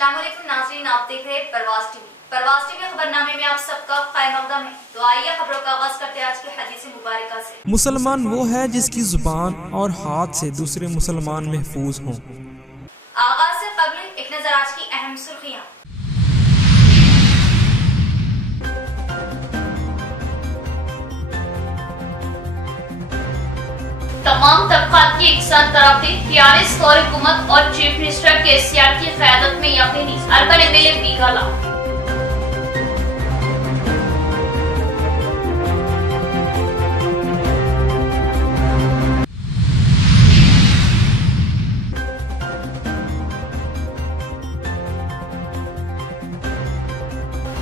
अस्सलाम वालेकुम नाज़रीन, आप देख रहे हैं परवाज़ टीवी। परवाज़ टीवी खबरनामे में आप सबका खैर मक़दम है। तो आइए खबरों का आगाज़ करते हैं आज की हदीस मुबारका से। मुसलमान वो है जिसकी जुबान और हाथ से दूसरे मुसलमान महफूज हों। आगाज़ से क़ब्ल एक नज़र आज की अहम सुर्खियाँ। तमाम तबक़ात की इकसार तरक्की, टीआरएस दौर हुकूमत और चीफ मिनिस्टर केसीआर की क़यादत में यकीनी, अर्बन एमएलए बीगाला।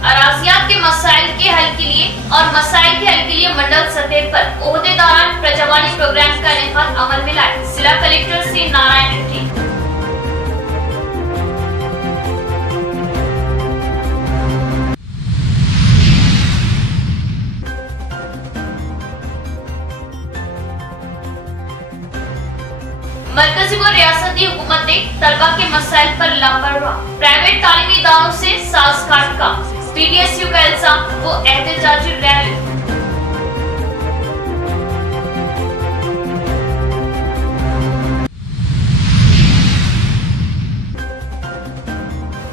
अराज़ियात के मसाइल के हल के लिए और मसाइल के हल के लिए मंडल सतह पर ओहदेदारान प्रजावानी प्रोग्राम का इनेकाद अमल में लाए, जिला कलेक्टर से नारायण रेड्डी। मरकजी व रियासती हुकूमतें तलबा के मसाइल पर लापरवाह, प्राइवेट तालीमी इदारों से साज़गार का पीडीएसयू का इल्जाम वो एहतजाजी रैली।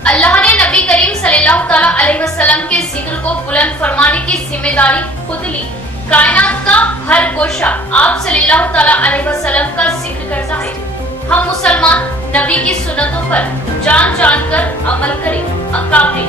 अल्लाह ने नबी करीम सल्लल्लाहु तआला अलैहि वसल्लम के जिक्र को बुलंद फरमाने की जिम्मेदारी खुद ली। कायनात का हर गोशा आप सल्लल्लाहु तआला अलैहि वसल्लम का जिक्र करता है। हम मुसलमान नबी की सुन्नतों पर जान जान कर अमल करें। अकाबरी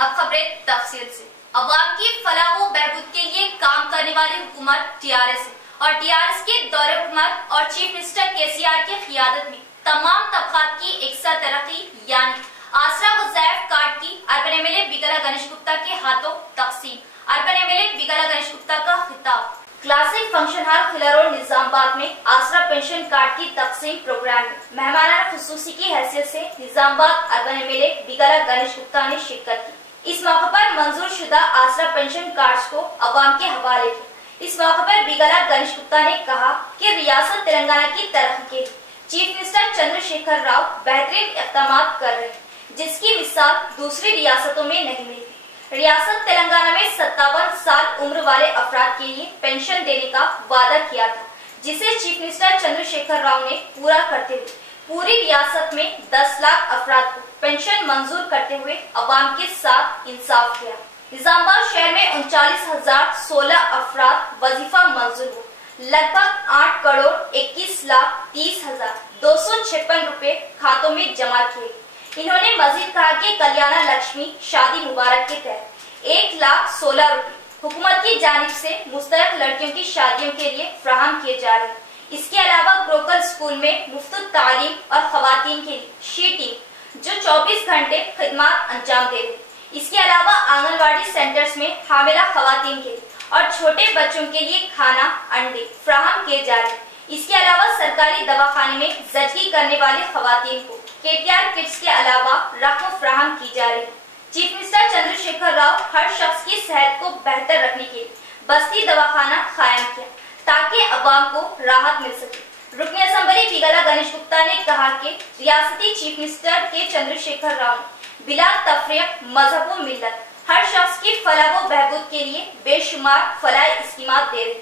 अब खबरें तफसील से। अवाम की फलाह व बहबूद के लिए काम करने वाली हुकूमत टीआरएस है और टीआरएस के दौरे हुकूमत और चीफ मिनिस्टर केसीआर की क़यादत में तमाम तबक़ात की एकसा तरक्की यानी आसरा व ज़ैफ कार्ड की अर्बन एमएलए बीगाला गणेश गुप्ता के हाथों तक़सीम। अर्बन एमएलए बीगाला गणेश गुप्ता का खिताब। क्लासिक फंक्शन हॉल खिला रोड निजामाबाद में आसरा पेंशन कार्ड की तक़सीम प्रोग्राम में मेहमान खुसूसी की हैसियत से निजामाबाद अर्बन एमएलए बीगाला गणेश गुप्ता ने शिरकत की। इस मौके पर मंजूर शुदा आसरा पेंशन कार्ड्स को अवाम के हवाले किया। इस मौके पर बीगाला गणेश गुप्ता ने कहा कि रियासत तेलंगाना की तरक्की के लिए चीफ मिनिस्टर चंद्रशेखर राव बेहतरीन इक़दामात कर रहे हैं, जिसकी मिसाल दूसरी रियासतों में नहीं मिली। रियासत तेलंगाना में 57 साल उम्र वाले अफराद के लिए पेंशन देने का वादा किया था, जिसे चीफ मिनिस्टर चंद्रशेखर राव ने पूरा करते हुए पूरी रियासत में 10 लाख अफराद को पेंशन मंजूर करते हुए अवाम के साथ इंसाफ किया। निजामाबाद शहर में 39,016 अफराद वजीफा मंजूर हुआ। लगभग 8 करोड़ 21 लाख 30,256 रुपए खातों में जमा किए। इन्होंने मजीद कहा कि कल्याणा लक्ष्मी शादी मुबारक के तहत 1,16,000 रुपए हुकूमत की जानिब से मुस्तहक लड़कियों की शादियों के लिए फराहम किए जा रहे हैं। इसके अलावा ग्रोकल स्कूल में मुफ्त तालीम और खवातीन के लिए शी टीम जो 24 घंटे खिदमत अंजाम दे रही। इसके अलावा आंगनवाड़ी सेंटर्स में हामिला खवातीन के लिए और छोटे बच्चों के लिए खाना अंडे फराहम किए जा रहे हैं। इसके अलावा सरकारी दवाखाने में जचगी करने वाली खवातीन को केटीआर किट्स के अलावा रकम फराहम की जा रही है। चीफ मिनिस्टर चंद्रशेखर राव हर शख्स की सेहत को बेहतर रखने के लिए बस्ती दवाखाना कायम किया ताकि अवाम को राहत मिल सके। रुकन असम्बली बीगाला गणेश गुप्ता ने कहा कि रियासती चीफ मिनिस्टर के चंद्रशेखर राव ने बिला तफरीक मजहब व मिल्लत हर शख्स की फलाह व बहबूद के लिए बेशुमार फलाही स्कीमात दे रही,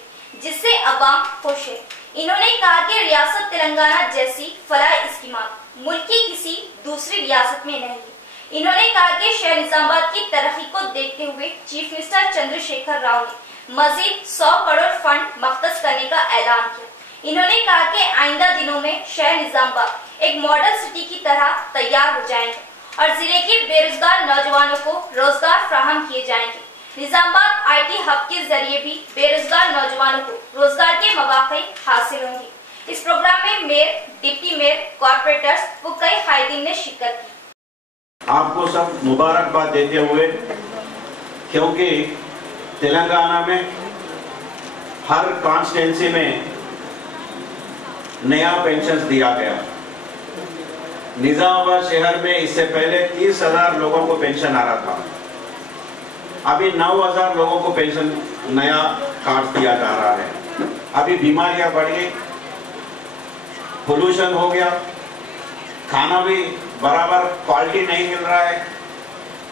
जिससे अवाम खुश है। इन्होंने कहा कि रियासत तेलंगाना जैसी फलाही स्कीमात मुल्क की किसी दूसरी रियासत में नहीं है। इन्होंने कहा कि शहर निजामाबाद की तरक्की को देखते हुए चीफ मिनिस्टर चंद्रशेखर राव ने मजीद 100 करोड़ फंड मख्तस करने का ऐलान किया। इन्होंने कहा कि आइंदा दिनों में शहर निजामाबाद एक मॉडल सिटी की तरह तैयार हो जाएंगे और जिले के बेरोजगार नौजवानों को रोजगार फराहम किए जाएंगे। निजामाबाद आईटी हब के जरिए भी बेरोजगार नौजवानों को रोजगार के मौके हासिल होंगे। इस प्रोग्राम में मेयर, डिप्टी मेयर, कॉर्पोरेटर्स व कई कायदीन ने शिरकत की। आपको सब मुबारकबाद देते हुए, क्योंकि तेलंगाना में हर कॉन्स्टिट्यूंसी में नया पेंशन दिया गया। निजामाबाद शहर में इससे पहले 30,000 लोगों को पेंशन आ रहा था। अभी 9,000 लोगों को पेंशन नया कार्ड दिया जा रहा है। अभी बीमारियां बढ़ गई, पोल्यूशन हो गया, खाना भी बराबर क्वालिटी नहीं मिल रहा है,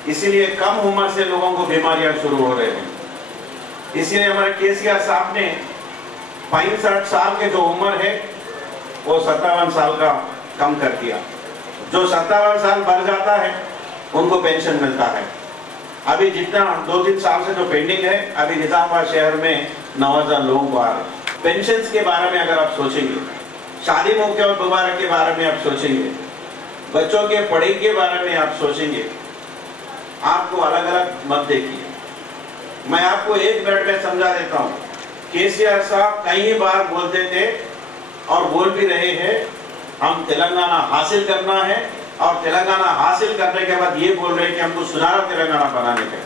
इसीलिए कम उम्र से लोगों को बीमारियां शुरू हो रहे हैं। इसलिए हमारे केसीआर साहब ने 65 साल के जो उम्र है वो 57 साल का कम कर दिया। जो 57 साल बढ़ जाता है उनको पेंशन मिलता है। अभी जितना 2-3 साल से जो पेंडिंग है, अभी निजामाबाद शहर में 9000 लोगों को आ रहे हैं। पेंशन के बारे में अगर आप सोचेंगे, शादी मुबारक के बारे में आप सोचेंगे, बच्चों के पढ़ाई के बारे में आप सोचेंगे, आपको अलग अलग मत देखिए। मैं आपको एक मिनट में समझा देता हूँ। केसीआर साहब कई बार बोलते थे और बोल भी रहे हैं, हम तेलंगाना हासिल करना है, और तेलंगाना हासिल करने के बाद ये बोल रहे हैं कि हमको सुनहरा तेलंगाना बनाने का।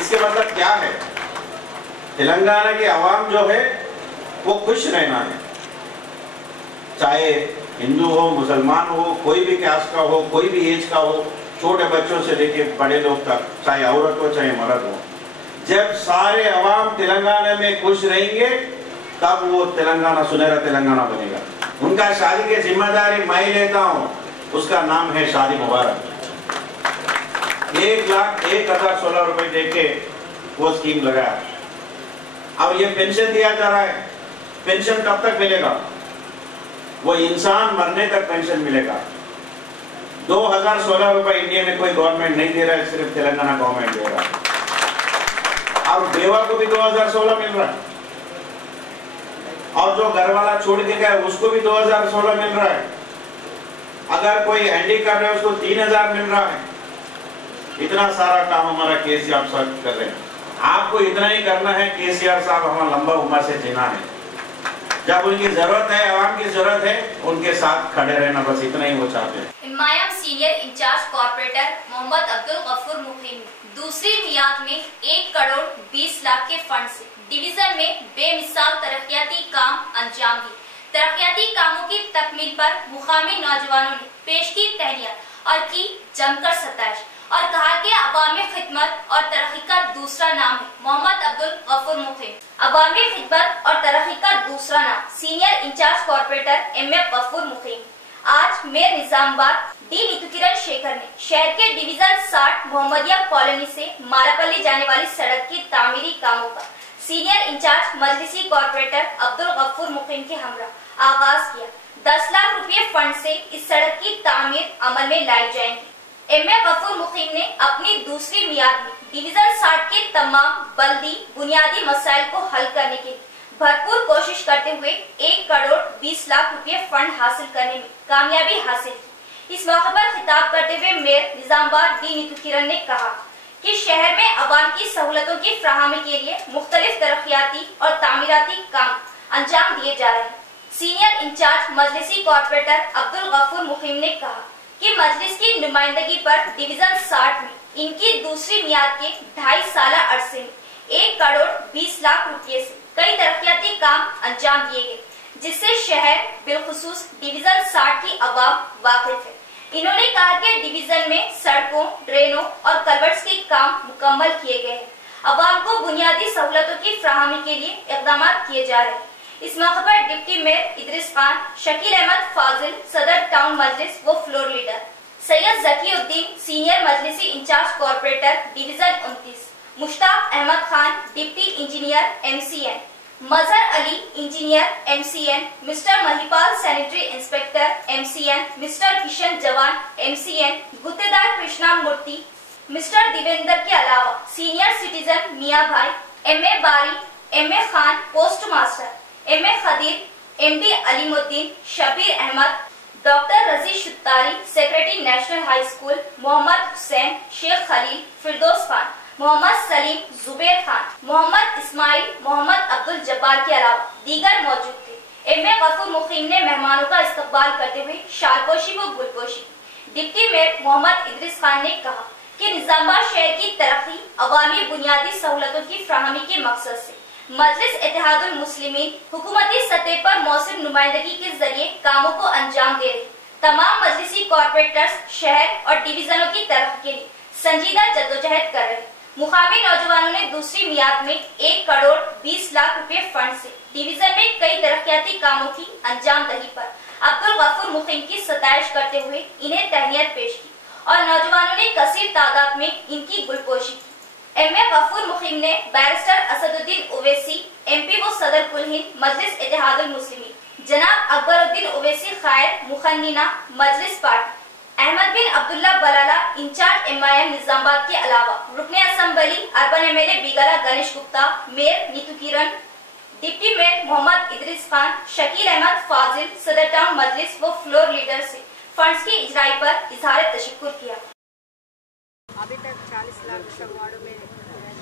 इसके मतलब क्या है? तेलंगाना की आवाम जो है वो खुश रहना है, चाहे हिंदू हो, मुसलमान हो, कोई भी कास्ट का हो, कोई भी एज का हो, छोटे बच्चों से लेके बड़े लोग तक, चाहे औरत हो चाहे मर्द हो। जब सारे अवाम तेलंगाना में खुश रहेंगे तब वो तेलंगाना सुनहरा तेलंगाना बनेगा। उनका शादी की जिम्मेदारी मैं लेता हूँ, उसका नाम है शादी मुबारक। 1,01,16 रुपए देके वो स्कीम लगाया। अब ये पेंशन दिया जा रहा है, पेंशन कब तक मिलेगा? वो इंसान मरने तक पेंशन मिलेगा। 2016 रुपए इंडिया में कोई गवर्नमेंट नहीं दे रहा है, सिर्फ तेलंगाना गवर्नमेंट दे रहा है। और बेवा को भी 2016 मिल रहा है, और जो घर वाला छोड़ के गया उसको भी 2016 मिल रहा है। अगर कोई हैंडीकैप है उसको 3000 मिल रहा है। इतना सारा काम हमारा केसीआर साहब कर रहे हैं। आपको इतना ही करना है, केसीआर साहब हमारा लंबा उम्र से जीना है। जब उनकी जरूरत है, आवाम की जरूरत है, उनके साथ खड़े रहना, बस इतना ही वो चाहते हैं। इमाम senior incharge corporator Mohammed Abdul Gafoor Mukeem दूसरी मियाद में 1 करोड़ 20 लाख के फंड से डिवीजन में बेमिसाल तरक्याती काम अंजाम दी। तरक्याती कामों की तकमील पर मुकामी नौजवानों ने पेश की तहनीत और की जमकर सताइश, और कहा कि अवामी खिदमत और तरक्की का दूसरा नाम है मोहम्मद अब्दुल गफूर मुकीम। अवामी खिदमत और तरक्की का दूसरा नाम senior incharge corporator M A Gafoor Mukeem. आज मेयर निजामाबाद डी नीतूकिरण शेखर ने शहर के डिवीजन 60 मोहम्मदिया कॉलोनी से मारापल्ली जाने वाली सड़क की तामीरी कामों का सीनियर इंचार्ज मजलिसी कॉर्पोरेटर अब्दुल गफूर मुकीम के हमरा आगाज किया। 10 लाख रुपए फंड से इस सड़क की तामीर अमल में लाई जाएगी। एम ए गफूर मुकीम ने अपनी दूसरी मियाद में डिवीजन 60 के तमाम बल्दी बुनियादी मसाइल को हल करने के लिए भरपूर कोशिश करते हुए 1 करोड़ 20 लाख रुपए फंड हासिल करने में कामयाबी हासिल की। इस मौके पर खिताब करते हुए मेयर निजामाबाद डी नीतूकिरण ने कहा कि शहर में अवाम की सहूलतों की फराहमी के लिए मुख्तलिफ तरक्याती और तामीराती काम अंजाम दिए जा रहे हैं। सीनियर इंचार्ज मजलिसी कॉर्पोरेटर अब्दुल गफूर मुकीम ने कहा कि मजलिस की नुमाइंदगी पर डिवीजन 60 में इनकी दूसरी मियाद के 2.5 साल अरसे में 1 करोड़ 20 लाख रुपए से कई तरक्याती काम अंजाम दिए गए, जिससे शहर बिलखुसूस डिवीजन 60 की अवाम वाकिफ है। इन्होंने कहा कि डिवीजन में सड़कों, ड्रेनों और कल्वर्ट्स के काम मुकम्मल किए गए हैं। अवाम को बुनियादी सहूलतों की फराहमी के लिए इक़दाम किए जा रहे हैं। इस मौके पर डिप्टी मेयर इदरीस खान, शकील अहमद फाजिल, सदर टाउन मजलिस व floor leader, Syed Zakiuddin senior मजलिसी incharge corporator division 29, Mushtaq Ahmed Khan deputy engineer MCN, Mazhar Ali engineer MCN, mister Mahipal sanitary inspector MCN, mister Kishan Jawan MCN, गुत्तेदार कृष्णा मूर्ति, मिस्टर दिवेंद्र के अलावा senior citizen Mian Bhai, MA Bari, MA Khan post master, MA Khadeer, MD Alimuddin, Shabbir Ahmed, doctor Razi शुत्तारी secretary national high school, Mohammed Hussain, Sheikh Khaleel, Firdous Khan, Mohammed Saleem, Zubair Khan, Mohammed Ismail, Mohammed Abdul Jabbar के अलावा दीगर मौजूद थे। M A Gafoor Muqeem ने मेहमानों का इस्तकबाल करते हुए शालपोशी व गुलपोशी। डिप्टी मेयर मोहम्मद इदरीस खान ने कहा कि निजामाबाद शहर की तरक्की अवामी बुनियादी सहूलतों की फराहमी के मकसद से मजलिस इत्तेहादुल मुस्लिमीन हुकूमती सतह पर मौसम नुमाइंदगी के जरिए कामों को अंजाम दे रही। तमाम मजलिसी कॉर्पोरेटर्स शहर और डिवीजनों की तरक्की के लिए संजीदा जद्दोजहद कर रहे। मुकामी नौजवानों ने दूसरी मियाद में 1 करोड़ 20 लाख रुपए फंड से डिवीजन में कई तरक्याती कामों की अंजाम दही पर अब्दुल गफूर मुखिम की सताइश करते हुए इन्हें तहनीयत पेश की और नौजवानों ने कसीर तादाद में इनकी गुलपोशी की। एम.ए. गफूर मुखिम ने बैरिस्टर असदुद्दीन ओवैसी, MP व सदर कुल हिंद मजलिस इत्तेहादुल मुस्लिमीन, जनाब अकबरुद्दीन ओवैसी खैर मुखन्निना Majlis party, Ahmed bin Abdullah Balala incharge MIM Nizamabad के अलावा रुकने assembly urban MLA Bigala Ganesh Gupta, mayor Neetu Kiran, deputy mayor Mohammed Idris Khan, Shakeel Ahmed Fazil, सदर टाउन मजलिस व फ्लोर लीडर से फंड्स की इजराई पर इजहार तशक्कुर किया। अभी तक 40 लाख सब वार्डों में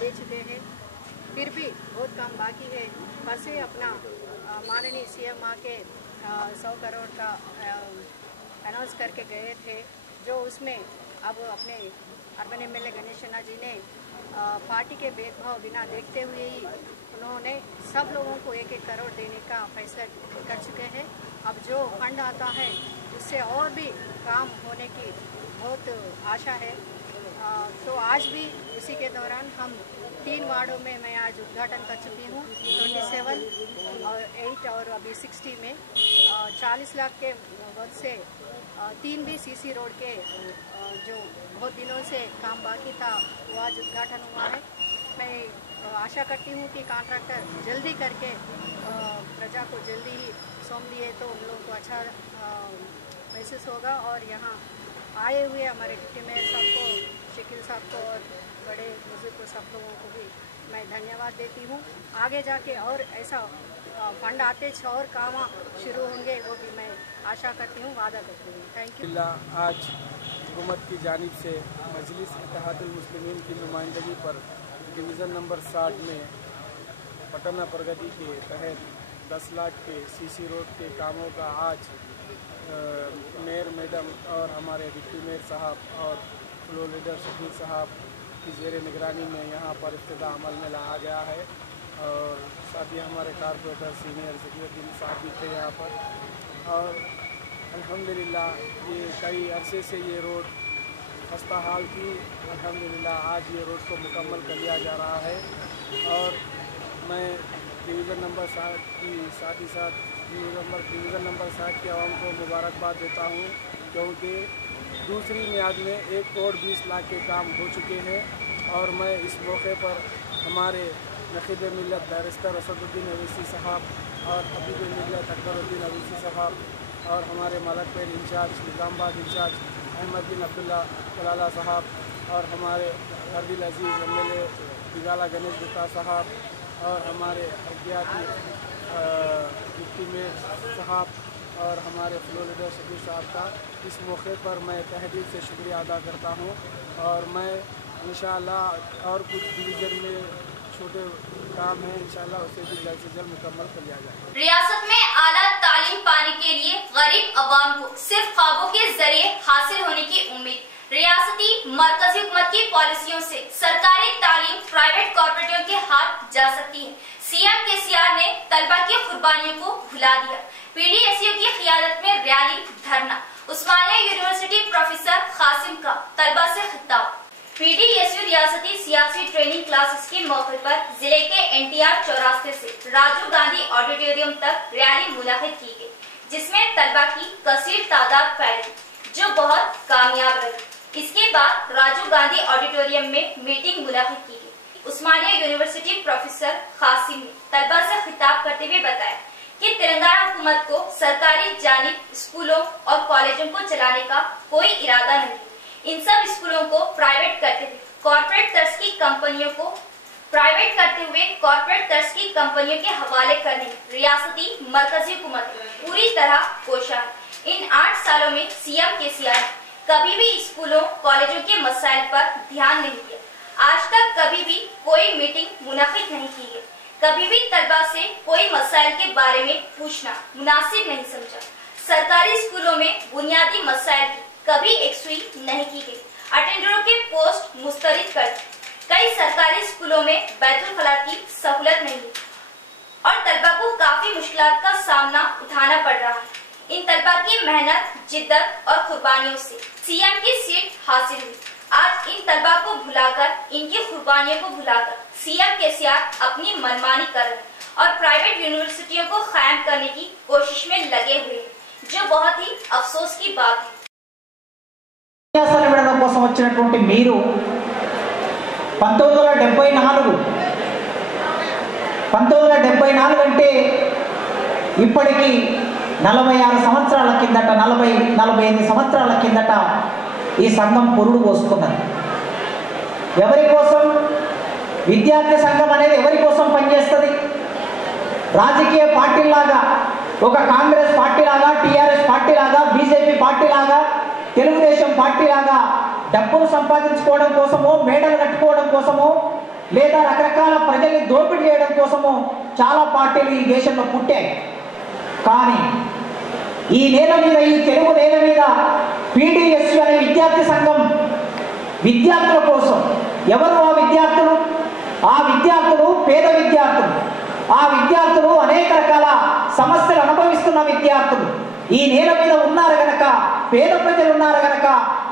दे चुके हैं, फिर भी बहुत काम बाकी है। परसों अपना माननीय CM आके 100 करोड़ का अनाउंस करके गए थे, जो उसमें अब अपने अर्बन MLA गणेश अन्ना जी ने पार्टी के भेदभाव बिना देखते हुए ही उन्होंने सब लोगों को 1-1 करोड़ देने का फैसला कर चुके हैं। अब जो फंड आता है उससे और भी काम होने की बहुत आशा है। तो आज भी इसी के दौरान हम 3 वार्डों में मैं आज उद्घाटन कर चुकी हूँ, 27 और 8 और अभी 60 में 40 लाख के वर्ग से 3 भी CC रोड के जो बहुत दिनों से काम बाकी था वो आज उद्घाटन हुआ है। मैं आशा करती हूँ कि कॉन्ट्रैक्टर जल्दी करके प्रजा को जल्दी ही सौंप दिए तो उन लोगों को अच्छा महसूस होगा। और यहाँ आए हुए हमारे डिप्टी मेयर साहब को, शकील साहब को और बड़े बुजुर्ग को, सब लोगों को भी मैं धन्यवाद देती हूँ। आगे जाके और ऐसा फंड आते और काम शुरू होंगे वो भी मैं आशा करती हूँ, वादा करती हूँ। Thank you. आज हुकूमत की जानिब से मजलिस इत्तेहादुल मुस्लिमीन की नुमाइंदगी पर डिवीज़न नंबर 60 में पटना प्रगति के तहत 10 लाख के CC रोड के कामों का आज मेयर मैडम और हमारे डिप्टी मेयर साहब और फ्लोर लीडर शकील साहब की ज़ेर निगरानी में यहाँ पर इफ्तिताह अमल में लाया गया है। और साथ ही हमारे कारपोरेटर सीनियर ज़कीरुद्दीन साहब भी थे यहाँ पर। और अल्हम्दुलिल्लाह ये कई अरसे से ये रोड खस्ता हाल थी, अल्हम्दुलिल्लाह आज ये रोड को मुकम्मल कर लिया जा रहा है। और मैं डिवीज़न नंबर 7 की साथ ही साथ डिवीज़न नंबर 7 की आवाम को मुबारकबाद देता हूँ, क्योंकि दूसरी मियाद में 1 करोड़ 20 लाख के काम हो चुके हैं। और मैं इस मौके पर हमारे नक़ीब मिल्लत बैरिस्टर असदुद्दीन ओवैसी साहब और हबीब मिल्लत अकबरुद्दीन ओवैसी साहब और हमारे मलकपेट इंचार्ज निजामाबाद इंचार्ज अहमद बिन अब्दुल्ला बलाला साहब और हमारे अर्दिल अजीज़ MLA बिगाला गणेश गुप्ता साहब और हमारे अज्ञाती डिप्टी मेयर साहब और हमारे फ्लोर लीडर शकील साहब का इस मौके पर मैं तहे दिल से शुक्रिया अदा करता हूँ। और मैं इंशाअल्लाह और कुछ डिवीज़न में छोटे काम है, इंशाअल्लाह उसे भी जल्द से जल्द मुकम्मल कर लिया जाए। रियासत में आला तालीम पाने के लिए गरीब अवाम को सिर्फ ख्वाबों के जरिए हासिल होने की उम्मीद। रियासती मरकजी हुकूमत की पॉलिसियों से सरकारी तालीम प्राइवेट कॉर्पोरेटों के हाथ जा सकती है। CM KCR ने तलबा की कुर्बानियों को भुला दिया। PDSU की क़ियादत में रैली धरना। उस्मानिया यूनिवर्सिटी प्रोफेसर कासिम का तलबा से खिताब। PDSU रियासती सियासी ट्रेनिंग क्लासेस के मौके पर जिले के NTR चौरास्ते से राजीव गांधी ऑडिटोरियम तक रैली मुनाकिद की गई, जिसमें तलबा की कसीर तादाद फैली, जो बहुत कामयाब रही। इसके बाद राजीव गांधी ऑडिटोरियम में मीटिंग मुनाकिद की गई। उस्मानिया यूनिवर्सिटी प्रोफेसर कासिम ने तलबा से खिताब करते हुए बताया कि तेलंगाना हुकूमत को सरकारी जानिब स्कूलों और कॉलेजों को चलाने का कोई इरादा नहीं। इन सब स्कूलों को प्राइवेट करते हुए कॉर्पोरेट तर्ज की कंपनियों को के हवाले करने में रियासती मरकजी हुकूमत पूरी तरह कोशा है। इन 8 सालों में CM KCR ने कभी भी स्कूलों कॉलेजों के मसाइल पर ध्यान नहीं दिया। आज तक कभी भी कोई मीटिंग मुनाकिद नहीं की गई। कभी भी तलबा से कोई मसाइल के बारे में पूछना मुनासिब नहीं समझा। सरकारी स्कूलों में बुनियादी मसाइल की कभी एकसुई नहीं की गई। अटेंडरों के पोस्ट मुस्तरद कर दी। कई सरकारी स्कूलों में बैतुल खला की सहूलत नहीं है और तलबा को काफी मुश्किलात का सामना उठाना पड़ रहा है। इन तलबा की मेहनत, जिद्दत और कुर्बानियों से CM की सीट हासिल हुई। आज इन तलबा को भुलाकर, इनकी कुर्बानियों को भुलाकर सीएम केसीआर अपनी मनमानी कर रहे और प्राइवेट यूनिवर्सिटियों को कायम करने की कोशिश में लगे हुए हैं, जो बहुत ही अफसोस की बात है। కోసం వచ్చినటువంటి మీరు 1974 అంటే ఇప్పటికి 46 సంవత్సరాల కిందట 45 సంవత్సరాల కిందట ఈ సంఘం పురుడు పోసుకున్నది. ఎవరి కోసం? విద్యార్థి సంఘం అనేది ఎవరి కోసం పనిచేస్తుంది? రాజకీయ పార్టీలాగా, ఒక కాంగ్రెస్ పార్టీలాగా, టీఆర్ఎస్ పార్టీలాగా, బీజేపీ పార్టీలాగా, తెలుగుదేశం పార్టీలాగా డబ్బులు సంపాదించుకోవడం కోసమో, మేడలు కట్టుకోవడం కోసమో, లేదా రకరకాల ప్రజల్ని దోపిడీ చేయడం కోసమో చాలా పార్టీలు ఈ దేశంలో పుట్టాయి. కానీ ఈ నేల మీద, ఈ తెలుగు నేల మీద పీడీఎస్యు అనే విద్యార్థి సంఘం విద్యార్థుల కోసం. ఎవరు ఆ విద్యార్థులు? ఆ విద్యార్థులు పేద విద్యార్థులు. ఆ విద్యార్థులు అనేక రకాల సమస్యలు అనుభవిస్తున్న విద్యార్థులు. ఈ నేల మీద ఉన్నారు గనక, పేద ప్రజలు ఉన్నారు గనక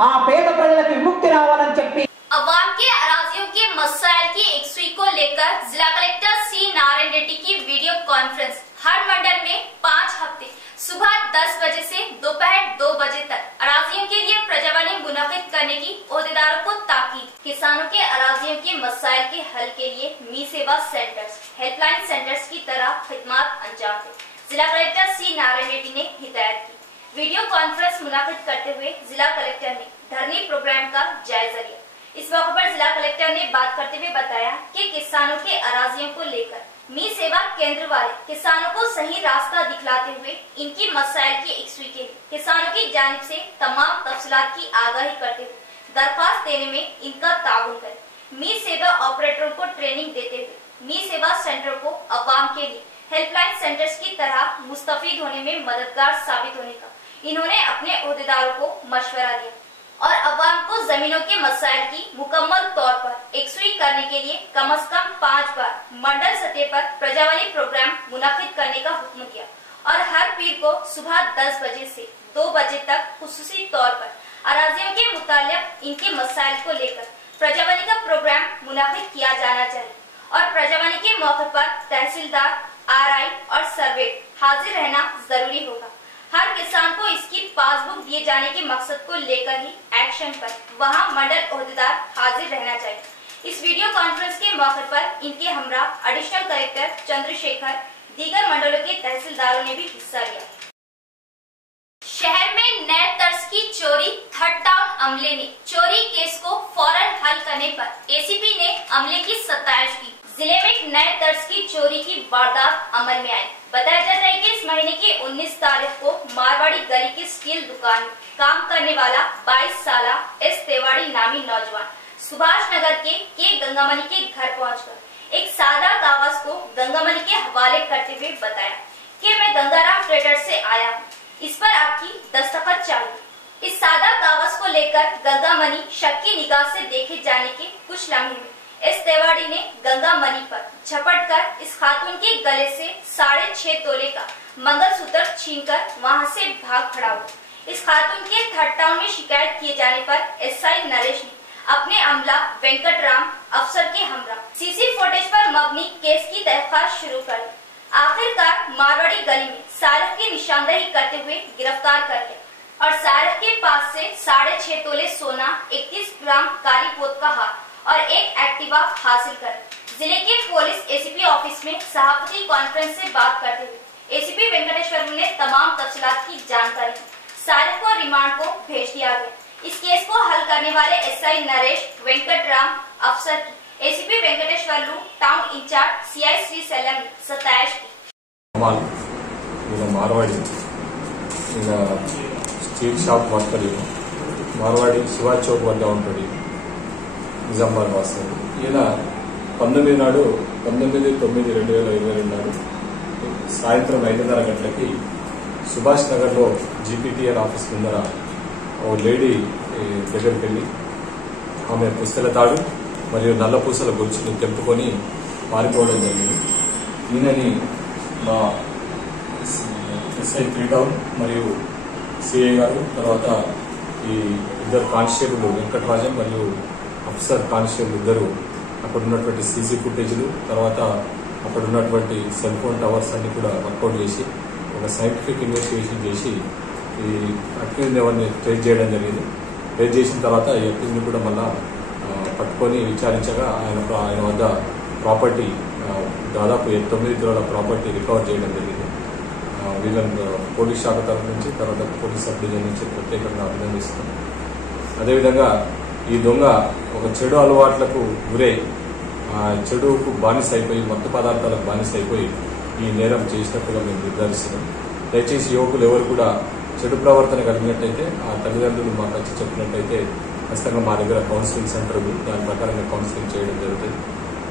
ఆ పేద ప్రజలకు విముక్తి రావాలని చెప్పి अवाम के अराजियों के मसाइल की एकसुई को लेकर जिला कलेक्टर सी नारायण रेड्डी की वीडियो कॉन्फ्रेंस हर मंडल में 5 हफ्ते सुबह 10 बजे से दोपहर 2 बजे तक अराजियों के लिए प्रजावाणी मुनाकिद करने की ओहदेदारों को ताकीद। किसानों के अराजियों के मसाइल के हल के लिए मी सेवा सेंटर्स, हेल्पलाइन सेंटर्स की तरह खिदमत अंजाम दें, जिला कलेक्टर सी नारायण रेड्डी ने हिदायत की। वीडियो कॉन्फ्रेंस मुनाकिद करते हुए जिला कलेक्टर ने धरनी प्रोग्राम का जायजा लिया। इस मौके पर जिला कलेक्टर ने बात करते हुए बताया कि किसानों के अराजियों को लेकर मी सेवा केंद्र वाले किसानों को सही रास्ता दिखलाते हुए इनकी मसाइल की एकसुई के लिए किसानों की जानिब से तमाम तफसीलात की आगाही करते हुए दरख्वास्त देने में इनका ताउन करें। मी सेवा ऑपरेटरों को ट्रेनिंग देते हुए मी सेवा सेंटर को अवाम के लिए हेल्पलाइन सेंटर्स की तरह मुस्तफीद होने में मददगार साबित होने का इन्होंने अपने ओहदेदारों को मशवरा दिया और अवाम को जमीनों के मसाइल की मुकम्मल तौर पर एकसुई करने के लिए कम से कम 5 बार मंडल सतह पर प्रजावाणी प्रोग्राम मुनाकिद करने का हुक्म दिया और हर पीर को सुबह 10 बजे से 2 बजे तक खुसूसी तौर पर अराजियों के मुताल्लिक इनके मसाइल को लेकर प्रजावाणी का प्रोग्राम मुनाकिद किया जाना चाहिए और प्रजावाणी के मौके पर तहसीलदार, आरआई और सर्वे हाजिर रहना जरूरी होगा। हर किसान को इसकी पासबुक दिए जाने के मकसद को लेकर ही एक्शन पर वहां मंडल ओहदेदार हाजिर रहना चाहिए। इस वीडियो कॉन्फ्रेंस के मौके पर इनके हमरा एडिशनल कलेक्टर चंद्रशेखर, दीगर मंडलों के तहसीलदारों ने भी हिस्सा लिया। शहर में नए तर्ज की चोरी, थर्ड टाउन अमले ने चोरी केस को फौरन हल करने पर एसीपी ने अमले की सताइश की। जिले में नए तर्ज की चोरी की वारदात अमल में आई। बताया जाता है कि इस महीने की 19 तारीख को मारवाड़ी गली की स्टील दुकान में काम करने वाला 22 साल एस तिवारी नामी नौजवान सुभाष नगर के गंगामणि के घर पहुंचकर एक सादा कागज को गंगामणि के हवाले करते हुए बताया कि मैं गंगाराम ट्रेडर्स से आया हूँ, इस पर आपकी दस्तखत चाहिए। इस सादा कागज को लेकर गंगामणि शक की निगाह से देखे जाने के कुछ लम्हे में इस तिवारी ने गंगामणि पर झपट कर इस खातून के गले से 6.5 तोले का मंगलसूत्र छीनकर वहां से भाग खड़ा हुआ। इस खातून के थर्ड टाउन में शिकायत किए जाने पर एसआई नरेश ने अपने अमला वेंकटराम अफसर के हमरा सीसी फुटेज पर मबनी केस की तहकीकात शुरू कर दी। आखिरकार मारवाड़ी गली में सारिफ की निशानदेही करते हुए गिरफ्तार कर लिया और सारिफ के पास से 6.5 तोले सोना, 31 ग्राम काली पोत का हार और एक एक्टिवा हासिल कर। जिले के पुलिस एसीपी ऑफिस में सभापति कॉन्फ्रेंस से बात करते हुए एसीपी वेंकटेश्वर ने तमाम तफसीलात की जानकारी दी। सारिफ को रिमांड को भेज दिया गया। इस केस को हल करने वाले एसआई नरेश, वेंकटराम अफसर की ACP Venkateshwar town incharge CI Shri Salem ने सताइश की। Marwari steel shop worker Marwari Shivaji Chowk వద్ద ఉంటుంది నిజామాబాద్ వాస్తవం. ఈయన 19/9/2022 నాడు సాయంత్రం 5:30 గంటలకి సుభాష్ నగర్లో జీపీటీఆర్ ఆఫీస్ ముందర ఓ లేడీ దగ్గరికి వెళ్ళి ఆమె పుస్తల తాడు మరియు నల్ల పూసల గొలుసును తెంపుకొని పారిపోవడం జరిగింది. ఈయనని మా ఎస్ఐ 3 టౌన్ మరియు సిఐ గారు, తర్వాత ఈ ఇద్దరు కానిస్టేబుల్ వెంకటరాజన్ మరియు అఫ్సర్ కానిస్టేబుల్ ఇద్దరు అక్కడ ఉన్నటువంటి సీసీ ఫుటేజ్లు, తర్వాత అక్కడ ఉన్నటువంటి సెల్ ఫోన్ టవర్స్ అన్ని కూడా వర్కౌట్ చేసి ఒక సైంటిఫిక్ ఇన్వెస్టిగేషన్ చేసి ఈ అక్యూజ్డ్ ఎవరిని ట్రేస్ చేయడం జరిగింది. ట్రేస్ చేసిన తర్వాత ఈ అక్యూజ్ని కూడా మళ్ళా పట్టుకొని విచారించగా ఆయన వద్ద ప్రాపర్టీ దాదాపు 9 తులాల ప్రాపర్టీ రికవర్ చేయడం జరిగింది. వీళ్ళని పోలీస్ శాఖ తరఫు నుంచి, తర్వాత పోలీస్ సబ్ డివిజన్ నుంచి ప్రత్యేకంగా అభినందిస్తున్నాం. అదేవిధంగా ఈ దొంగ ఒక చెడు అలవాట్లకు గురై చెడుకు బానిస అయిపోయి, మత్తు పదార్థాలకు బానిస అయిపోయి ఈ నేరం చేసినట్టుగా మేము నిర్ధారిస్తున్నాం. దయచేసి యువకులు ఎవరు కూడా చెడు ప్రవర్తన కలిగినట్టయితే ఆ తల్లిదండ్రులు మాకు వచ్చి చెప్పినట్టయితే ఖచ్చితంగా మా దగ్గర కౌన్సిలింగ్ సెంటర్ ఉంది, దాని ప్రకారంగా కౌన్సిలింగ్ చేయడం జరుగుతుంది.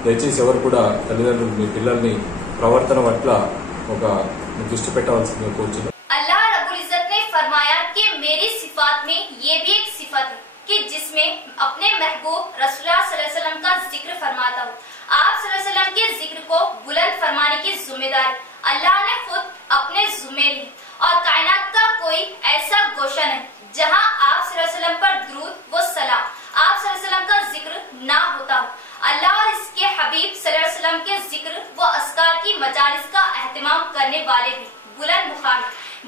దయచేసి ఎవరు కూడా తల్లిదండ్రులు మీ పిల్లల్ని ప్రవర్తన పట్ల ఒక దృష్టి పెట్టవలసిందిగా కోరుచున్నాం. अल्लाह रब्बुल इज्जत ने फरमाया कि मेरी सिफात में ये भी एक सिफत है कि जिसमें अपने महबूब रसूलुल्लाह सल्लल्लाहु अलैहि वसल्लम का जिक्र फरमाता हूँ। आप सल्लल्लाहु अलैहि वसल्लम के जिक्र को बुलंद फरमाने की जिम्मेदारी अल्लाह ने खुद अपने जिम्मे ली और कायनात का कोई ऐसा गोशा नहीं जहाँ आप सल्लल्लाहु अलैहि वसल्लम पर दुरूद व सलाम, आप सल्लल्लाहु अलैहि वसल्लम का जिक्र ना होता हो। अल्लाह और इसके हबीब सल्लल्लाहु अलैहि वसल्लम के जिक्र व अस्कार की मजालिस का एहतमाम करने वाले भी बुलंद मुकाम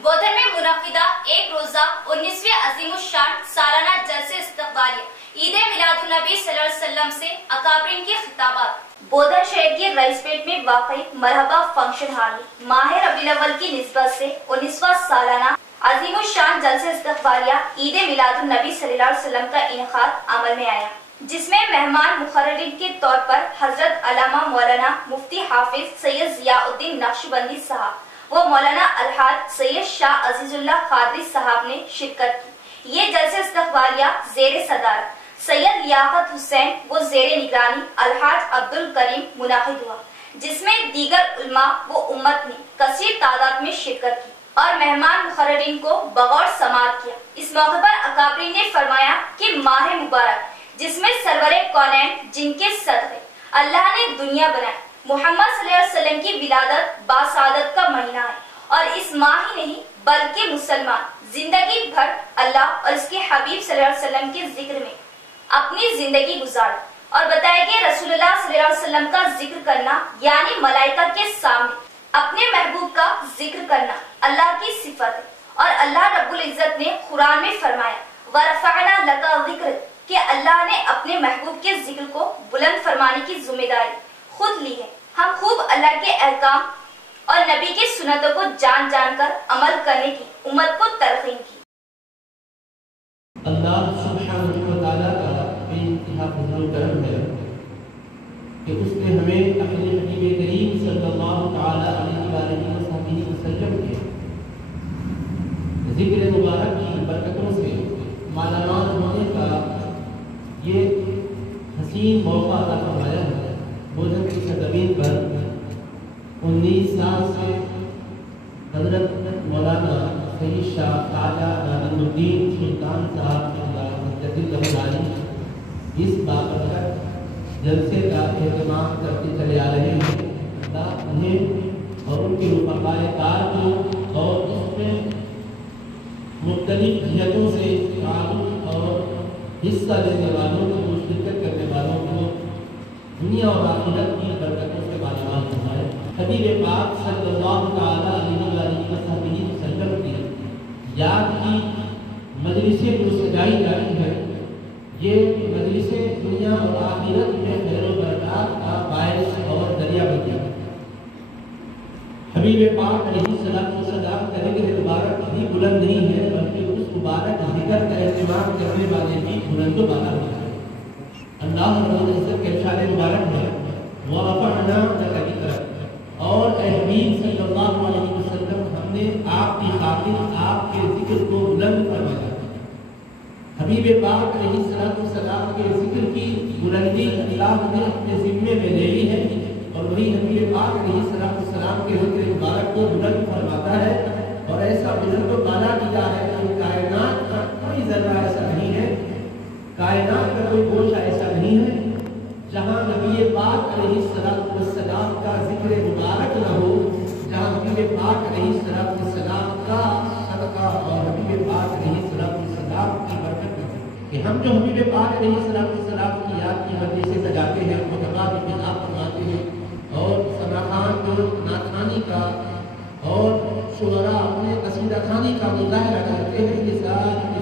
बोधन में मुनक़िदा एक रोजा 19वें अज़ीमुश्शान सालाना जलसे इस्तक़बालिया ईद मिलादुन नबी सल्लल्लाहु अलैहि वसल्लम से अकाबरीन के खिताबात बोधन शहर के रईसपेट में वाक़ई मरहबा फंक्शन हॉल में माह रबीउल अव्वल की निस्बत से 19वां सालाना अज़ीमुश्शान जलसे इस्तक़बालिया ईद मिलादुन नबी सल्लल्लाहु अलैहि वसल्लम का इनेकाद अमल में आया, जिसमें मेहमान मुखर्रिरीन के तौर पर हजरत अल्लामा मौलाना मुफ्ती हाफिज सैयद ज़ियाउद्दीन नक्शबंदी साहब वो मौलाना अलहाज सैयद शाह अजीजुल्लाह कादरी साहब ने शिरकत की। ये जलसे इस्तक़बालिया ज़ेरे सदारत सैयद लियाकत हुसैन वो ज़ेरे निगरानी अलहाज अब्दुल करीम मुनाकिद हुआ, जिसमें दीगर उलमा व उम्मत ने कसीर तादाद में शिरकत की और मेहमान मुखर्रिरीन को बगौर समात किया। इस मौके पर अकाबरीन ने फरमाया कि माह मुबारक जिसमें सरवरे कौनैन जिनके सदक़े अल्लाह ने दुनिया बनाई, मोहम्मद सल्लल्लाहु अलैहि वसल्लम की विलादत बासादत का महीना है और इस माह ही नहीं बल्कि मुसलमान जिंदगी भर अल्लाह और इसके हबीब सल्लल्लाहु अलैहि वसल्लम के जिक्र में अपनी जिंदगी गुजारे और बताया कि रसूलुल्लाह सल्लल्लाहु अलैहि वसल्लम का जिक्र करना यानी मलाइका के सामने अपने महबूब का जिक्र करना अल्लाह की सिफत है और अल्लाह रब्बुल इज्जत ने कुरान में फरमाया वरफ़अना लका ज़िक्र कि अल्लाह ने अपने महबूब के जिक्र को बुलंद फरमाने की जिम्मेदारी खुद ली है। हम खूब अल्लाह के अहकाम और नबी की सुन्नतों को जान जान कर अमल करने की उम्मत को तरकीब की। अल्लाह सुब्हानहु व तआला का बेइंतहा फज़ल करम है कि उसने हमें अपने हबीब करीम सल्लल्लाहु तआला अलैहि वसल्लम के जिक्र मुबारक की बरकतों से मालामाल होने का ये हसीन मौका अता फरमाया है। बोधन की सरजमीन पर 19 साल से हजरत मौलाना सैयद शाह ख्वाजा नाज़िमुद्दीन सुल्तान साहब इस बाबरकत जलसे का एहतमाम करते चले आ रहे हैं। अल्लाह उन्हें और उनके रुफ़क़ाए कार को और इसमें मुख्तलिफ जिहतों से ताल्लुक़ और हिस्सा लेने वालों को, शिरकत करने वालों को दुनिया और आखिरत की बरकतों से मालामाल फरमाए। हबीब पाक सल्लल्लाहु तआला अलैहि वसल्लम की याद की मजलिसें जो सजाई जा रही है, ये मजलिसें दुनिया और आखिरत में खैर व बरकत का बायस और दरिया बन गया। हबीब पाक अलैहिस्सलातु वस्सलाम का जिक्र मुबारक भी बुलंद नहीं है, बल्कि उस मुबारक जिक्र का एहतमाम करने वाले भी बुलंद बाला हैं। अल्लाह रब्बुल इज्जत के इरशाद मुबारक है वरफ़अना लका ज़िक्रक और ए हबीब सल्लल्लाहु अलैहि वसल्लम हमने आपकी खातिर आपके जिक्र को बुलंद फरमाया। हबीब पाक अलैहिस्सलातु वस्सलाम के जिक्र की बुलंदी अल्लाह ने अपने ज़िम्मे में ले ली है और वही हबीब पाक अलैहिस्सलातु वस्सलाम के जिक्र मुबारक को बुलंद फरमाता है और ऐसा बुलंद बाला किया है कि कायनात का कोई ज़र्रा ऐसा नहीं है, कायनात का कोई गोशा ऐसा नहीं है जहाँ नबी पाक अलैहिस्सलातु वस्सलाम का जिक्र मुबारक न हो, जहाँ नबी पाक अलैहिस्सलातु वस्सलाम का सदका और नबी पाक अलैहिस्सलातु वस्सलाम की बरकत हम जो हबीब पाक अलैहिस्सलाम की याद की मजलिसें सजाते हैं, मुतकाबिल बिलाप बनाते हैं और सनाखान को नातखानी का और शुरा अपने कसीदा खानी का मुजाहरा करते हैं, ये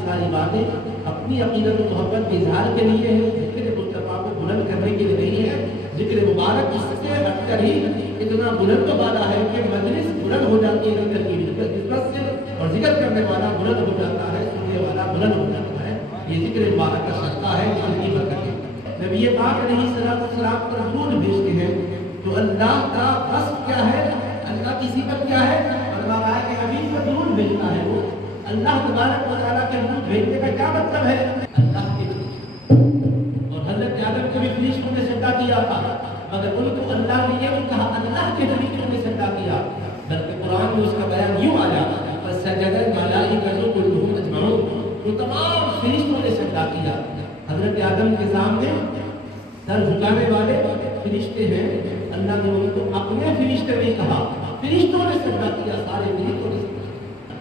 सारी बातें अपनी अकीदत और मोहब्बत के इजहार के लिए है, जिक्र मुस्तफा को बुलंद करने के लिए नहीं है। जिक्र मुबारक इससे हटकर ही इतना बुलंद वाला है कि मजलिस बुलंद हो जाती है जिक्र की निस्बत से, और जिक्र करने वाला बुलंद हो जाता है, सुनने वाला बुलंद हो जाता है। ये जिक्र मुबारक का सदका है, इसकी बरकत है। जब ये पाक अलैहिस्सलाम पर दूध भेजते हैं तो अल्लाह का बस क्या है, अल्लाह की सिफत क्या है, फरमाया कि हबीब पर दूध भेजता है वो। अल्लाह तबारक व तआला के दूध भेजने का क्या मतलब है, अल्लाह के। और हजरत आदम को भी फरिश्तों ने सजदा किया था, मगर उनको अल्लाह ने ये कहा अल्लाह के फरिश्तों ने सजदा किया, बल्कि कुरान में उसका बयान यूं आया फसजदल मलाइकतु कुल्लुहुम अजमऊन, तो तमाम फरिश्तों ने सजदा किया। हजरत आदम के सामने सर झुकाने वाले फरिश्ते हैं, अल्लाह ने उनको अपने फरिश्ते नहीं कहा, फरिश्तों ने सजदा किया, सारे फरिश्तों ने।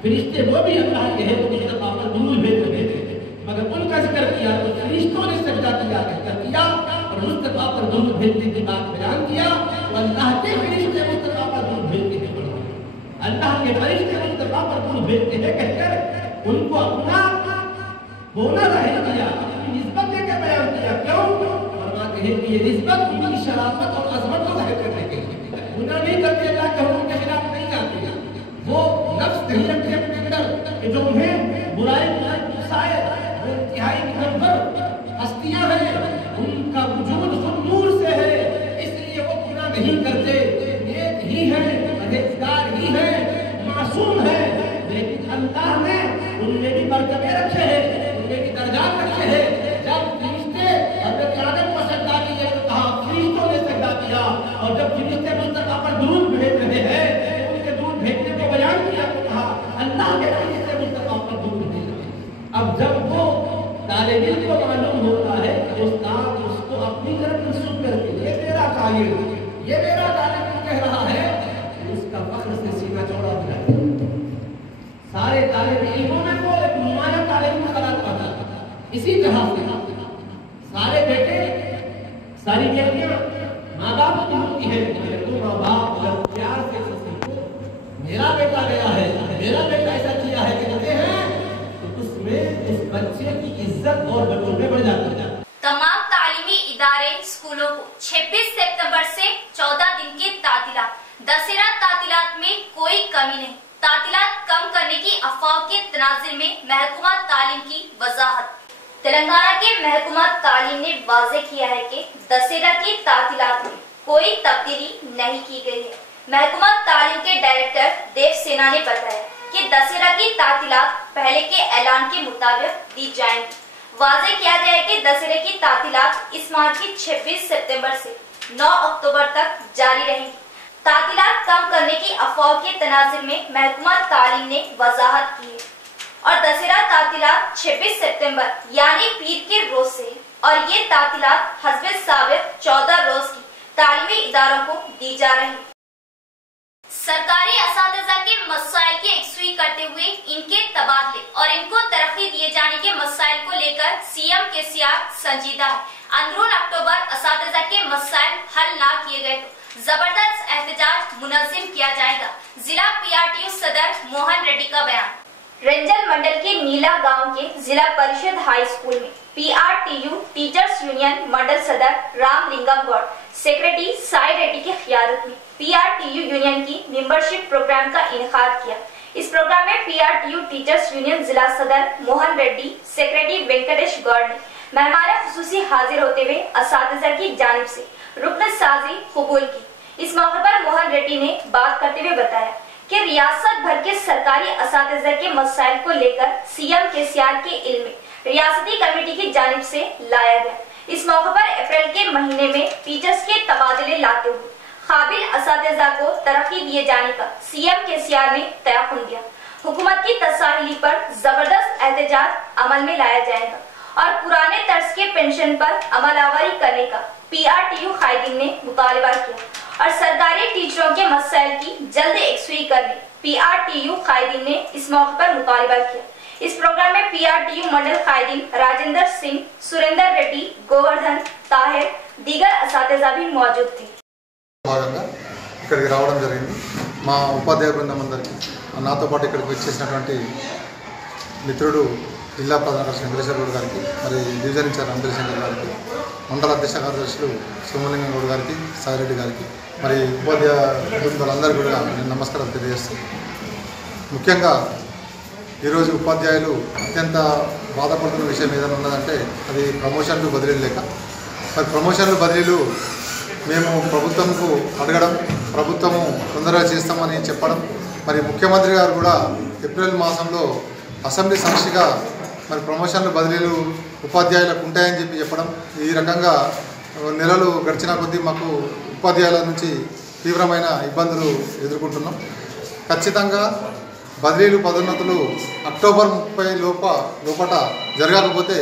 फरिश्ते वो भी अल्लाह के हैं, वो मुस्तफा पर दूध भेज रहे थे, मगर उनका जिक्र किया तो फरिश्तों ने सजदा किया और मुस्तफा पर दूध भेजने की बात बयान किया। तो अल्लाह के फरिश्ते मुस्तफा पर दूध भेजते हैं, अल्लाह के फरिश्ते मुस्तफा पर दूध भेजते हैं कहकर उनको अपना होना जाहिर किया, अपनी निस्बत देकर बयान किया। क्यों? फरमाते हैं कि ये निस्बत उनकी शराफत और अजमत को जाहिर करने के लिए, गुनाह नहीं करते, अल्लाह के हुक्म के खिलाफ नहीं जाते, वो नफ्स नहीं रखते अपने अंदर कि जो उन्हें बुराई उकसाए, वो इंतहाई मुकद्दर हस्तियां हैं, उनका वजूद खुद नूर से है, इसलिए वो गुनाह नहीं करते, नेक ही है, परहेजगार ही है, मासूम है। लेकिन अल्लाह ने उनमें भी मर्तबे रखे हैं, उनमें भी दर्जात रखे हैं। जब फरिश्ते हज़रत आदम को सजदा किया तो कहा फरिश्तों ने सजदा किया, और जब फरिश्ते मुस्तफा पर दूध भेज रहे हैं, उनके दूध भेजने को बयान किया तो कहा अल्लाह के फरिश्ते मुस्तफा पर दूध भेज रहे हैं। अब जब वो तालिब इल्म को मालूम होता है कि उस्ताद उसको अपनी तरफ मंसूब करके ये मेरा कायल, ये मेरा तालिब इल्म कह रहा है, उसका फख्र से सीना चौड़ा हो जाता है। सारे तालिब इल्मों में वो एक नुमाया तालिब इल्म खड़ा होता है। इसी तरह से सारे बेटे सारी बेटियां माँ बाप की होती है, तो माँ बाप अगर प्यार से मेरा बेटा गया है, मेरा बेटा ऐसा किया है कहते हैं, तो उसमें उस बच्चे की इज्जत और बच्चों में बढ़ जाती है। तमाम तालीमी इदारे स्कूलों को 26 सितंबर से 14 दिन के तातीलात। दशहरा तातीलात में कोई कमी नहीं। तातीलात कम करने की अफवाह के तनाजुर में महकमा तालीम की वजाहत। तेलंगाना के महकमा तालीम ने वाज़ेह किया है कि दशहरा की तातीलात में कोई तब्दीली नहीं की गई है। महकमा तालीम के डायरेक्टर देव सेना ने बताया कि दशहरा की तातीलात पहले के ऐलान के मुताबिक दी जाएंगी। वाज़ेह किया गया है कि दशहरे की तातीलात इस माह की 26 सितंबर से 9 अक्टूबर तक जारी रहेंगी। तातीलात कम करने की अफवाह के तनाजुर में महकमा तालीम ने वजाहत की है और दशहरा तातीलात 26 सितंबर यानी पीर के रोज से, और ये तातीलात हस्बे साबिक 14 रोज की तालीमी इदारों को दी जा रही है। सरकारी असातिज़ा के मसाइल की यकसुई करते हुए इनके तबादले और इनको तरक्की दिए जाने के मसाइल को लेकर सीएम केसीआर संजीदा है। अंदरून अक्टूबर असातिज़ा के मसाइल हल ना किए गए तो जबरदस्त एहतजाज मुनज़्ज़म किया जाएगा। जिला पीआरटीयू सदर मोहन रेड्डी का बयान। रंजन मंडल के नीला गांव के जिला परिषद हाई स्कूल में पीआरटीयू टीचर्स यूनियन मंडल सदर रामलिंगम गौड़, सेक्रेटरी साई रेड्डी की क़ियादत में पीआरटीयू यूनियन की मेंबरशिप प्रोग्राम का इनेकाद किया। इस प्रोग्राम में पीआरटीयू टीचर्स यूनियन जिला सदर मोहन रेड्डी, सेक्रेटरी वेंकटेश गौड़ ने मेहमान खुसूसी हाजिर होते हुए असातिज़ा की जानिब से रुकन साजी कबूल की। इस मौके पर मोहन रेड्डी ने बात करते हुए बताया कि रियासत भर के सरकारी असातिज़ा के मसाइल को लेकर सीएम केसीआर के इल्म में रियासती कमेटी की जानिब से लाया गया। इस मौके पर अप्रैल के महीने में टीचर्स के तबादले लाते हुए काबिल असातिज़ा को तरक्की दिए जाने का सीएम केसीआर ने तयक़ुन दिया। हुकूमत की तसाहिली पर जबरदस्त एहतजाज अमल में लाया जाएगा और पुराने तर्ज के पेंशन पर अमलावरी करने का पीआरटीयू कायदीन ने मुतालबा किया और सरकारी टीचरों के मसाइल की जल्द यकसुई करने पीआरटीयू कायदीन ने इस मौके पर मुतालबा किया। इस प्रोग्राम में PRTU मंडल कायदीन राजेंद्र सिंह, सुरेंद्र रेड्डी, गोवर्धन, ताहिर, दीगर असातिज़ा भी मौजूद थे। భాగంగా ఇక్కడికి రావడం జరిగింది. మా ఉపాధ్యాయ బృందం అందరికీ నాతో పాటు ఇక్కడికి వచ్చేసినటువంటి మిత్రుడు జిల్లా ప్రధాన కార్యదర్శి చంద్రశేఖర్ గౌడ్ గారికి, మరి డివిజన్ ఇన్ఛార్జ్ చంద్రశేఖర్ గారికి, మండల అధ్యక్ష కార్యదర్శులు సోమలింగం గౌడ్ గారికి, సాయిరెడ్డి గారికి, మరి ఉపాధ్యాయ బృందాలందరూ కూడా నేను నమస్కారం తెలియజేస్తున్నాను. ముఖ్యంగా ఈరోజు ఉపాధ్యాయులు అత్యంత బాధపడుతున్న విషయం ఏదైనా ఉన్నదంటే అది ప్రమోషన్లు బదిలీలు లేక. మరి ప్రమోషన్లు బదిలీలు మేము ప్రభుత్వంకు అడగడం, ప్రభుత్వము తొందరగా చేస్తామని చెప్పడం, మరి ముఖ్యమంత్రి గారు కూడా ఏప్రిల్ మాసంలో అసెంబ్లీ సాక్షిగా మరి ప్రమోషన్లు బదిలీలు ఉపాధ్యాయులకు ఉంటాయని చెప్పడం, ఈ రకంగా నెలలు గడిచిన కొద్దీ మాకు ఉపాధ్యాయుల నుంచి తీవ్రమైన ఇబ్బందులు ఎదుర్కొంటున్నాం. ఖచ్చితంగా బదిలీలు పదోన్నతులు అక్టోబర్ 30 లోపట జరగకపోతే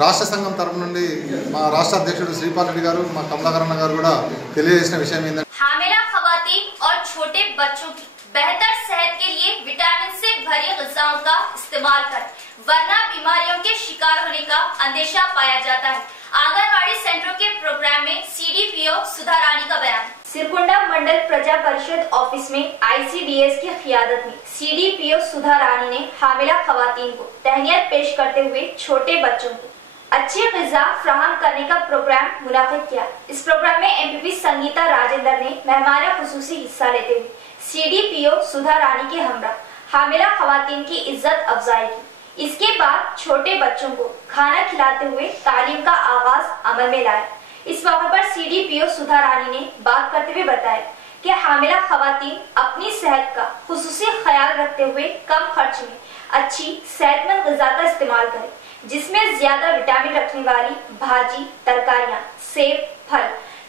రాష్ట్ర సంఘం తరఫు నుండి మా రాష్ట్ర అధ్యక్షుడు శ్రీపాల్ రెడ్డి గారు, మా కమలాకరణ గారు కూడా తెలియజేసిన విషయం ఏంటంటే हामिला खवातीन और छोटे बच्चों की बेहतर सेहत के लिए विटामिन से भरी ग़िज़ाओं का इस्तेमाल करें, वरना बीमारियों के शिकार होने का अंदेशा पाया जाता है। आंगनवाड़ी सेंटरों के प्रोग्राम में CDPO सुधा रानी का बयान। सिरकुंडा मंडल प्रजा परिषद ऑफिस में ICDS की क़ियादत में CDPO सुधा रानी ने हामिला खवातीन को तहनीत पेश करते हुए छोटे बच्चों को अच्छी ग़िज़ा फ्राहम करने का प्रोग्राम मुनाक़िद किया। इस प्रोग्राम में MPP संगीता राजेंद्र ने मेहमान खुसूसी हिस्सा लेते हुए CDPO सुधा रानी के हमरा हामिला खवातीन की इज्जत अफजाई की। इसके बाद छोटे बच्चों को खाना खिलाते हुए तालीम का आगाज अमल में लाया। इस मौके पर CDPO सुधा रानी ने बात करते हुए बताया कि हामिला खवातीन अपनी सेहत का खुसूसी ख्याल रखते हुए कम खर्च में अच्छी सेहतमंद ग़िज़ा का इस्तेमाल करें, जिसमें ज्यादा विटामिन रखने वाली भाजी, तरकारियां, सेब, फल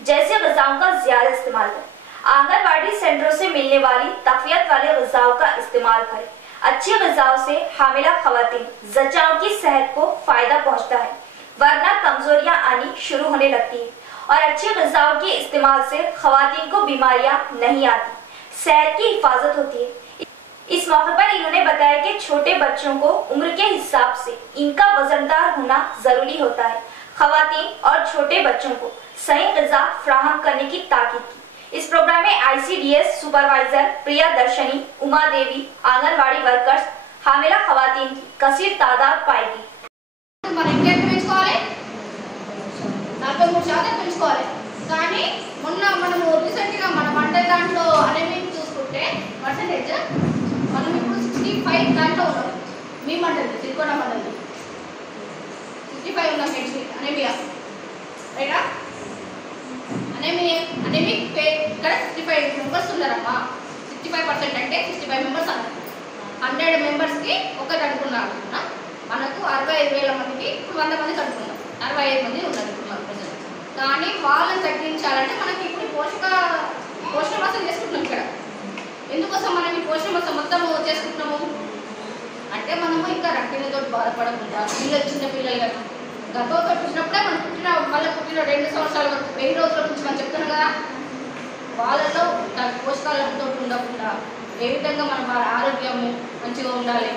जैसे ग़िज़ाओं का ज्यादा इस्तेमाल करें। आंगनवाड़ी सेंटरों से मिलने वाली तक़वियत वाले ग़िज़ाओं का इस्तेमाल करें। अच्छी ग़िज़ाओं से हामिला खवातीन ज़चाओं की सेहत को फायदा पहुंचता है, वरना कमजोरियां आनी शुरू होने लगती है। और अच्छी ग़िज़ाओं के इस्तेमाल से खवातीन को बीमारियां नहीं आती, सेहत की हिफाजत होती है। इस मौके पर इन्होंने बताया कि छोटे बच्चों को उम्र के हिसाब से इनका वजनदार होना जरूरी होता है। खवातीन और छोटे बच्चों को सही ग़िज़ा फ्राहम करने की ताकीद की। इस प्रोग्राम में ICDS सुपरवाइजर प्रिया दर्शनी, उमा देवी, आंगनवाड़ी वर्कर्स, हामिला खवातीन की कसीर तादाद पाई गई। కానీ మొన్న మనము రీసెంట్గా మన మండలి దాంట్లో అనేమిక్ చూసుకుంటే పర్సెంటేజ్ మనం ఇప్పుడు 65 దాంట్లో ఉన్నాం. మీ మండలి సిరికొండ మండలి 65 ఉన్నాం అనేమియా, రైటా? అనేమిక్ ఇక్కడ 65 మెంబర్స్ ఉన్నారమ్మా. 65% అంటే 65 మెంబర్స్ అన్నారు. 100 మెంబర్స్కి ఒకటి అనుకున్నారు. మనకు 65,000 మందికి ఇప్పుడు 100 మంది కనుక్కున్నాం. 65 మంది ఉన్నారు ఇప్పుడు మన ప్రజలు. కానీ వాళ్ళని తగ్గించాలంటే మనకి ఇప్పుడు పోషణ మాసం చేసుకుంటున్నాం. ఇక్కడ ఎందుకోసం మనం ఈ పోషణ మాసం మొత్తం చేసుకుంటున్నాము అంటే మనము ఇంకా రక్తతో బాధపడకుండా పిల్లలు, చిన్న పిల్లలు కదా గర్భవతి పుట్టినప్పుడే మనం మళ్ళీ పుట్టిన 2 సంవత్సరాల వరకు 1000 రోజుల నుంచి మనం చెప్తున్నాం కదా, వాళ్ళలో పోషకాలతో ఉండకుండా ఏ విధంగా మన వాళ్ళ ఆరోగ్యము మంచిగా ఉండాలి.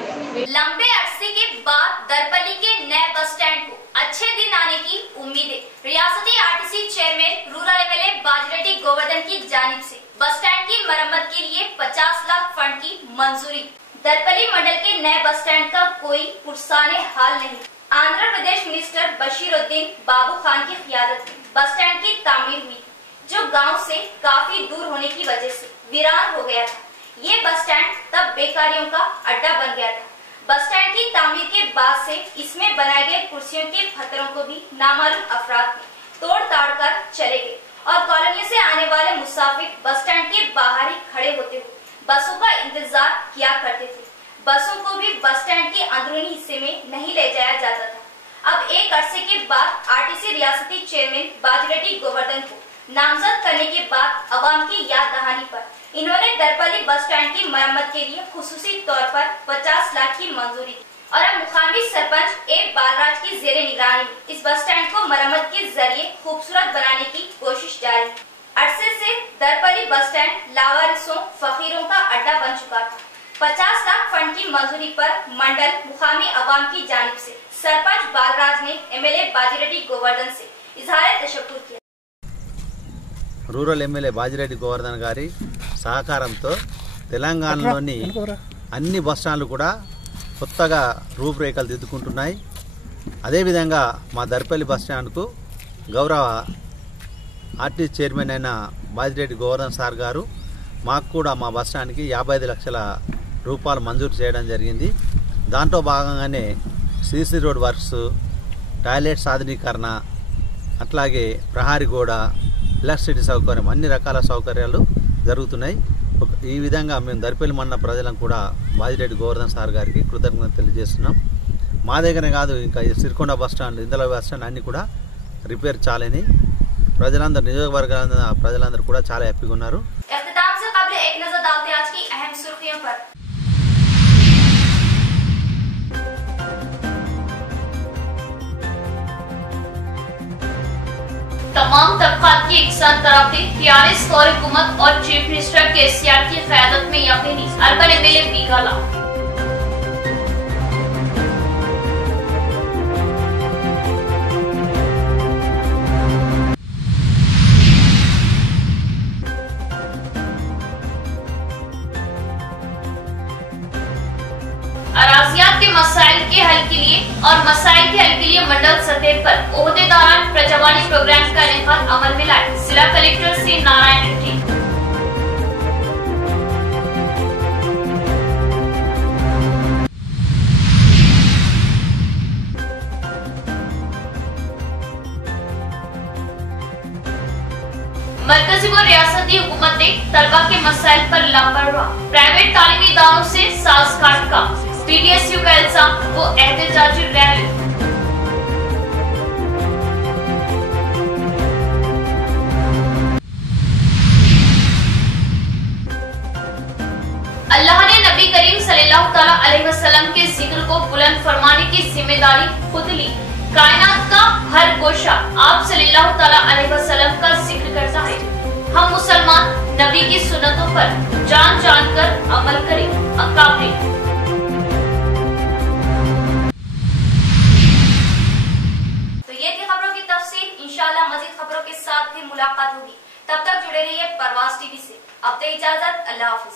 लंबे अरसे के बाद दरपली के नए बस स्टैंड को अच्छे दिन आने की उम्मीद है। रियासती RTC chairman rural MLA Bajireddy Govardhan की जानिब से बस स्टैंड की मरम्मत के लिए 50 लाख फंड की मंजूरी। दरपली मंडल के नए बस स्टैंड का कोई पुरसाने हाल नहीं। आंध्र प्रदेश मिनिस्टर बशीरुद्दीन बाबू खान की क़ियादत में बस स्टैंड की तामीर हुई, जो गाँव से काफी दूर होने की वजह से वीरान हो गया था। ये बस स्टैंड तब बेकारियों का अड्डा बन गया था। बस स्टैंड की तामीर के बाद से इसमें बनाए गए कुर्सियों के फतरों को भी नामालूम अफराद ने तोड़ ताड़ कर चले गए और कॉलोनियों से आने वाले मुसाफिर बस स्टैंड के बाहर ही खड़े होते हुए बसों का इंतजार किया करते थे। बसों को भी बस स्टैंड के अंदरूनी हिस्से में नहीं ले जाया जाता था। अब एक अरसे के बाद RTC रियासती चेयरमैन बाजरेड्डी गोवर्धन को नामजद करने के बाद अवाम की याद दहानी पर इन्होंने दरपली बस स्टैंड की मरम्मत के लिए खुसूसी तौर पर 50 लाख की मंजूरी की और अब मुकामी सरपंच ए बालराज की जेर निगरानी में इस बस स्टैंड को मरम्मत के जरिए खूबसूरत बनाने की कोशिश जारी है। अरसे से दरपली बस स्टैंड लावारिसों, फकीरों का अड्डा बन चुका था। 50 लाख फंड की मंजूरी पर मंडल मुकामी अवाम की जानिब से सरपंच बालराज ने एमएलए बाजिरेड्डी गोवर्धन से इजहार तशक्कुर किया। రూరల్ ఎమ్మెల్యే బాజిరెడ్డి గోవర్ధన్ గారి సహకారంతో తెలంగాణలోని అన్ని బస్టాండ్లు కూడా కొత్తగా రూపురేఖలు దిద్దుకుంటున్నాయి. అదేవిధంగా మా దర్పల్లి బస్టాండ్కు గౌరవ ఆర్టీసీ చైర్మన్ అయిన బాజిరెడ్డి గోవర్ధన్ సార్ గారు మాకు కూడా మా బస్టాండ్కి 55 లక్షల రూపాయలు మంజూరు చేయడం జరిగింది. దాంట్లో భాగంగానే సీసీ రోడ్ వర్క్స్, టాయిలెట్ సాధనీకరణ, అట్లాగే ప్రహారీ గోడ, ఎలక్ట్రిసిటీ సౌకర్యం, అన్ని రకాల సౌకర్యాలు జరుగుతున్నాయి. ఈ విధంగా మేము దర్పల్లి మండల ప్రజలను కూడా బాజిరెడ్డి గోవర్ధన్ సార్ గారికి కృతజ్ఞతలు తెలియజేస్తున్నాం. మా దగ్గరనే కాదు, ఇంకా సిరికొండ బస్టాండ్, ఇందల బస్టాండ్ అన్నీ కూడా రిపేర్ చాలని ప్రజలందరూ, నియోజకవర్గాల ప్రజలందరూ కూడా చాలా హ్యాపీగా ఉన్నారు. तमाम तबकात की एकसाथ तरफ टीआरएस और हुकूमत और चीफ मिनिस्टर केसीआर की क़यादत में यकीनी अर्बन एमएलए बीगाला। अराजियात के मसाइल के हल के लिए और मसाइल के हल के लिए मंडल सतह पर ओहदेदारान प्रजावाणी प्रोग्राम का इनेकाद अमल में लाए जिला कलेक्टर सी नारायण रेड्डी। मरकजी व रियासती हुकूमत ने तलबा के मसाइल पर लापरवाह प्राइवेट तालीमी इदारों से साज़गार का पीडीएसयू का इल्जाम वो एहतजाजी रैली। अल्लाह ने नबी करीम सल्लल्लाहु तआला अलैहि वसल्लम के जिक्र को बुलंद फरमाने की जिम्मेदारी खुद ली। कायनात का हर गोशा आप सल्लल्लाहु तआला अलैहि वसल्लम का जिक्र करता है। हम मुसलमान नबी की सुन्नतों पर जान जान कर अमल करें। अकाबरी तो ये थी खबरों की तफसील। इंशाअल्लाह मजीद खबरों के साथ फिर मुलाकात होगी। तब तक जुड़े रहिए परवाज़ टीवी से। अब तक इजाजत, अल्लाह हाफिज।